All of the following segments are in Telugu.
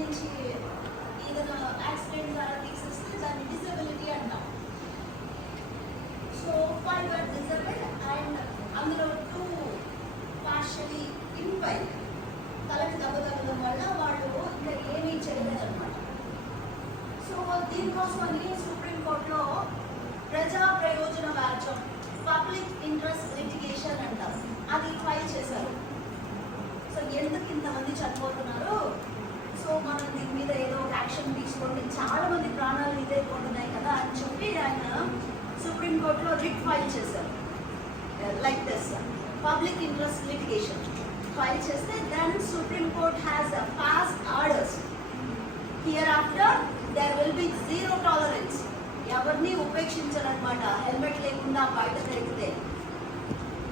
నుంచి ఏదైనా యాక్సిడెంట్ ద్వారా తీసేస్తే దాన్ని డిసెబిలిటీ అంటాం. సో 5 are disabled and అందులో 2 partially invalid. తలకి దెబ్బ తగ్గడం వల్ల వాళ్ళు ఇంకా ఏమీ చేయలేదన్నమాట. సో దీనికోసమని సుప్రీంకోర్టులో ప్రజా ప్రయోజన వ్యాజ్యం, పబ్లిక్ ఇంట్రెస్ట్ లిటిగేషన్ అంటారు, అది ఫైల్ చేశారు. సో ఎందుకు ఇంతమంది చనిపోతున్నారు, సో మనం దీని మీద ఏదో ఒక యాక్షన్ తీసుకోండి, చాలా మంది ప్రాణాలు ఇదైపోతున్నాయి కదా అని చెప్పి ఆయన సుప్రీంకోర్టులో రిట్ ఫైల్ చేశారు. Like this public interest litigation file చేస్తే then supreme court has passed orders. Hereafter there will be zero tolerance. ఎవరిని ఉపేక్షించారనమాట. హెల్మెట్ లేకుండా బయట తిరిగితే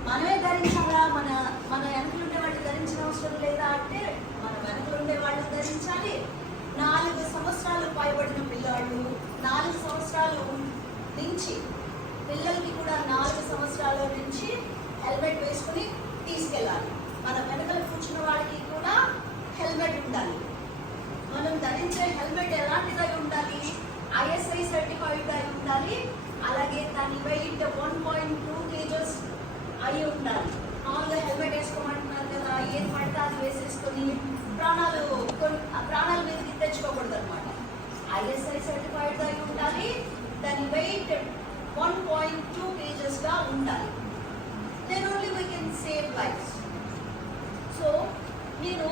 మనమే ధరించాలా, మన వెనకలుండే వాళ్ళు ధరించిన అవసరం లేదా అంటే మన వెనకలుండే వాళ్ళు ధరించాలి. 4 సంవత్సరాలు పైబడిన పిల్లాళ్ళు, 4 సంవత్సరాల నుంచి పిల్లలకి కూడా 4 సంవత్సరాల నుంచి హెల్మెట్ వేసుకుని తీసుకెళ్ళాలి. మన వెనకల కూర్చున్న వాళ్ళకి కూడా హెల్మెట్ ఉండాలి. మనం ధరించే హెల్మెట్ ఎలాంటిదై ఉండాలి, ISI సర్టిఫైడ్ అయి ఉండాలి. అలాగే దాని వెయిట్ 1.2 kgs అయి ఉండాలి. మామూలుగా హెల్మెట్ వేసుకోమంటున్నారు కదా, ఏం పడితే అది వేసేసుకొని ప్రాణాల మీదకి తెచ్చుకోకూడదు అనమాట. ISI సర్టిఫైడ్ అయి ఉండాలి. దాని వెయిట్ 1.2 kgs గా ఉండాలి. Then only we can save lives. So నేను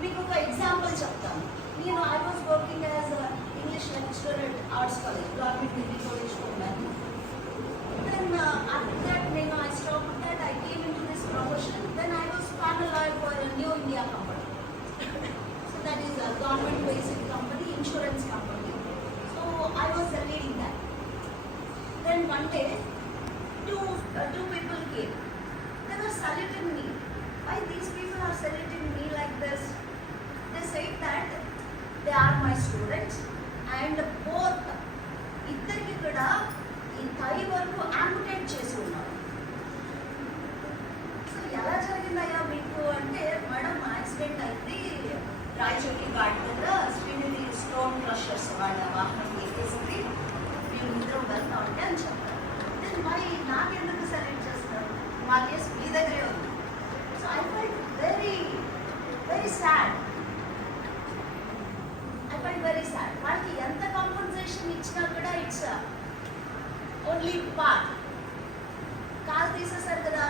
మీకు ఒక ఎగ్జాంపుల్ చెప్తాను. I was working as an English lecturer at Arts College, Government Degree College Program. Then after that, I stopped that. I came into this profession. Then I was panel lawyer for a New India company. So that is a government-based company, insurance company. So I was leading that. Then one day, two people came. They were saluting me. Why these people are saluting me like this? They said that they are my students and both ఇద్దరికి కూడా ఈ థై వరకు ఆంపుటేట్ చేసి ఉన్నారు. సో ఎలా జరిగిందయ్యా మీకు అంటే, మేడం యాక్సిడెంట్ అయింది రాయచోటి ఘాట్ దగ్గర, శ్రీనిధి స్టోన్ క్రషర్స్ వాళ్ళ వాహనం ఎక్కేసింది, మేము ఇద్దరం వెళ్తా ఉంటే అని చెప్పారు. దెన్ మరి నాకెందుకు సెలెక్ట్ చేస్తారు, మా కేసు మీ దగ్గరే ఉంది. So I felt very very sad. Very sad. వాళ్ళకి ఎంత కాంపన్సేషన్ ఇచ్చినా కూడా ఇట్స్ ఓన్లీ పార్ట్. కాల్ తీసేశారు కదా,